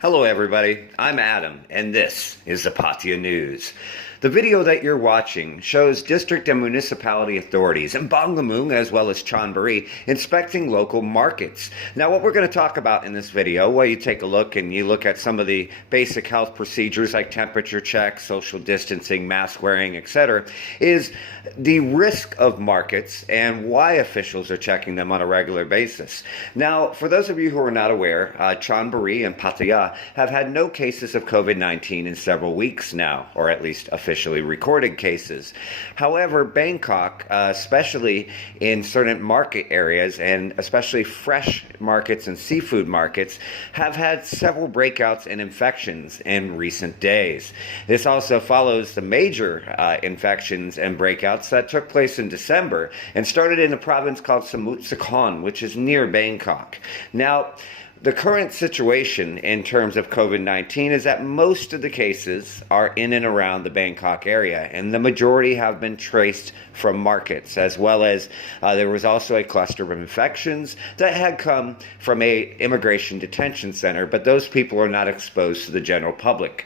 Hello everybody, I'm Adam, and this is the Pattaya News. The video that you're watching shows district and municipality authorities in Bangladesh as well as Chonburi inspecting local markets. Now what we're going to talk about in this video, while you take a look and you look at some of the basic health procedures like temperature checks, social distancing, mask wearing, etc., is the risk of markets and why officials are checking them on a regular basis. Now, for those of you who are not aware, Chonburi and Pattaya have had no cases of COVID-19 in several weeks now, or at least officially recorded cases. However, Bangkok, especially in certain market areas and especially fresh markets and seafood markets, have had several breakouts and infections in recent days. This also follows the major infections and breakouts that took place in December and started in a province called Samut Sakhon, which is near Bangkok. Now, the current situation in terms of COVID-19 is that most of the cases are in and around the Bangkok area, and the majority have been traced from markets, as well as there was also a cluster of infections that had come from a immigration detention center, but those people are not exposed to the general public.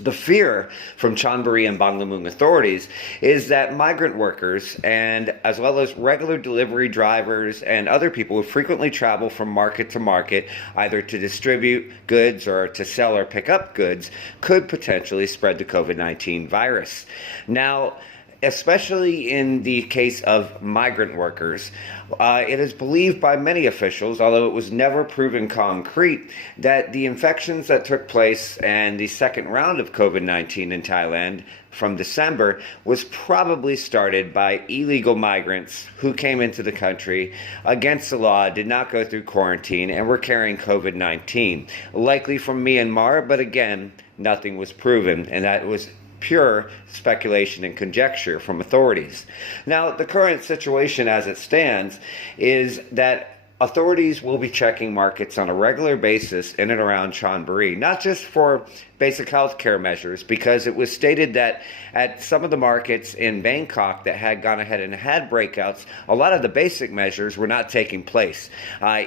The fear from Chonburi and Bangladesh authorities is that migrant workers and as well as regular delivery drivers and other people who frequently travel from market to market, either to distribute goods or to sell or pick up goods, could potentially spread the COVID-19 virus. Now, especially in the case of migrant workers, it is believed by many officials, although it was never proven concrete, that the infections that took place and the second round of COVID-19 in Thailand from December was probably started by illegal migrants who came into the country against the law, did not go through quarantine, and were carrying COVID-19. Likely from Myanmar, but again, nothing was proven, and that was pure speculation and conjecture from authorities. Now, the current situation as it stands is that authorities will be checking markets on a regular basis in and around Chonburi, not just for basic health care measures, because it was stated that at some of the markets in Bangkok that had gone ahead and had breakouts, a lot of the basic measures were not taking place,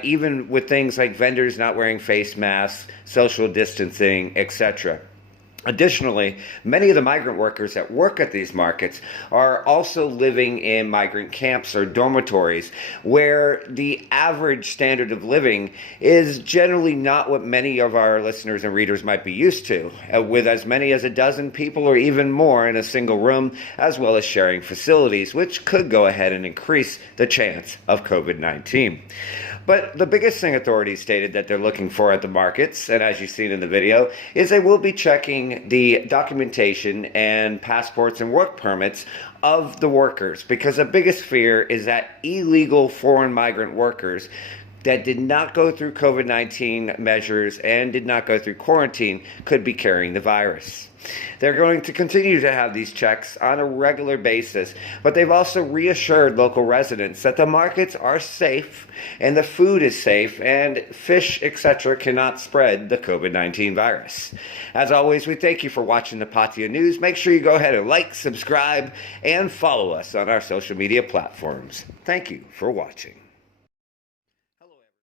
even with things like vendors not wearing face masks, social distancing, etc. Additionally, many of the migrant workers that work at these markets are also living in migrant camps or dormitories where the average standard of living is generally not what many of our listeners and readers might be used to, with as many as a dozen people or even more in a single room, as well as sharing facilities, which could go ahead and increase the chance of COVID-19. But the biggest thing authorities stated that they're looking for at the markets, and as you've seen in the video, is they will be checking the documentation and passports and work permits of the workers, because the biggest fear is that illegal foreign migrant workers that did not go through COVID-19 measures and did not go through quarantine could be carrying the virus. They're going to continue to have these checks on a regular basis, but they've also reassured local residents that the markets are safe and the food is safe and fish, etc. cannot spread the COVID-19 virus. As always, we thank you for watching the Pattaya News. Make sure you go ahead and like, subscribe, and follow us on our social media platforms. Thank you for watching.